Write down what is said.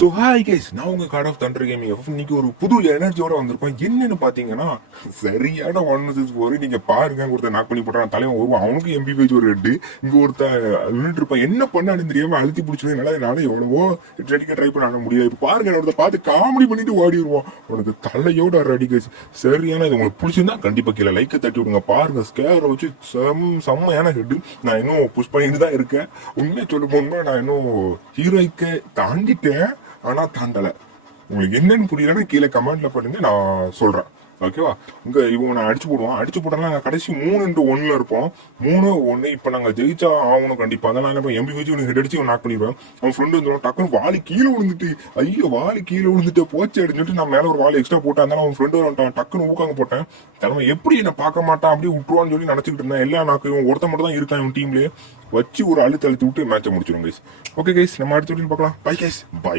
So hi guys, நான் உங்க card of Thunder gaming இன்னைக்கு ஒரு புது எனர்ஜியோட வந்திருப்பேன். என்னன்னு பாத்தீங்கன்னா சரியான 1-4 நீங்க பாருங்க. ஒருத்தர் நாக் பண்ணி போட்டான், தலைவன் வருவான், அவனுக்கு MP5 ஒரு ரெட்டு. இங்க ஒருத்தர் நின்றுட்டு இருப்பான், என்ன பண்ணான்னு தெரியாம அழுத்தி பிடிச்சதுனால என்னால எவ்வளவோ அடிக்க ட்ரை பண்ண முடியாது. இப்ப பாருங்க, ஒருத்தர் பார்த்து காமெடி பண்ணிட்டு ஓடி வருவான், உனக்கு தலையோட ரெடி கைஸ். சரியான இது உங்களுக்கு பிடிச்சிருந்தா கண்டிப்பா கீழே லைக்கை தட்டி விடுங்க. பாருங்க, ஸ்கேரை வச்சு செம்மையான ஹெட். நான் இன்னும் புஷ் பண்ணிட்டு தான் இருக்கேன். உண்மையை சொல்ல போனா நான் இன்னும் ஹீரோய்க்க தாண்டிட்டேன், ஆனா தாண்டல. உங்களுக்கு என்னன்னு புரியலன்னா கீழே கமெண்ட்ல பண்ணுங்க, நான் சொல்றேன். ஓகேவா? இவங்க நான் அடிச்சு போட்டோம்னா கடைசி 3-1 இருப்போம். 3-1 இப்ப நாங்க ஜெயிச்சா ஆகணும் கண்டிப்பா. அதனால MP5 ஹெட் அடிச்சு நாக் பண்ணிடுவேன். அவன் ஃப்ரெண்டு வந்துடும், டக்குன்னு வாலி கீழே விழுந்துட்டு, ஐயோ வாலி கீழே விழுந்துட்டு போச்சு அடிச்சுட்டு நான் மேல ஒரு வாலி எக்ஸ்ட்ரா போட்டேன். அதனால அவன் ஃப்ரெண்டு வந்துட்டான், டக்குன்னு ஊக்காங்க போட்டேன். தலைமை எப்படி என்ன பார்க்க மாட்டான், அப்படியே விட்டுருவான்னு சொல்லி நினைச்சுக்கிட்டு இருந்தேன். எல்லா நாக்கு இவன் ஒருத்த மட்டும் தான் இருக்கான் இவன் டீம்லயே. வச்சு ஒரு அழுத்தி விட்டு மேட்சை முடிச்சிடும் கைஸ். ஓகே கைஸ், நம்ம அடுத்த வீடியோ பார்க்கலாம். Bye guys, by.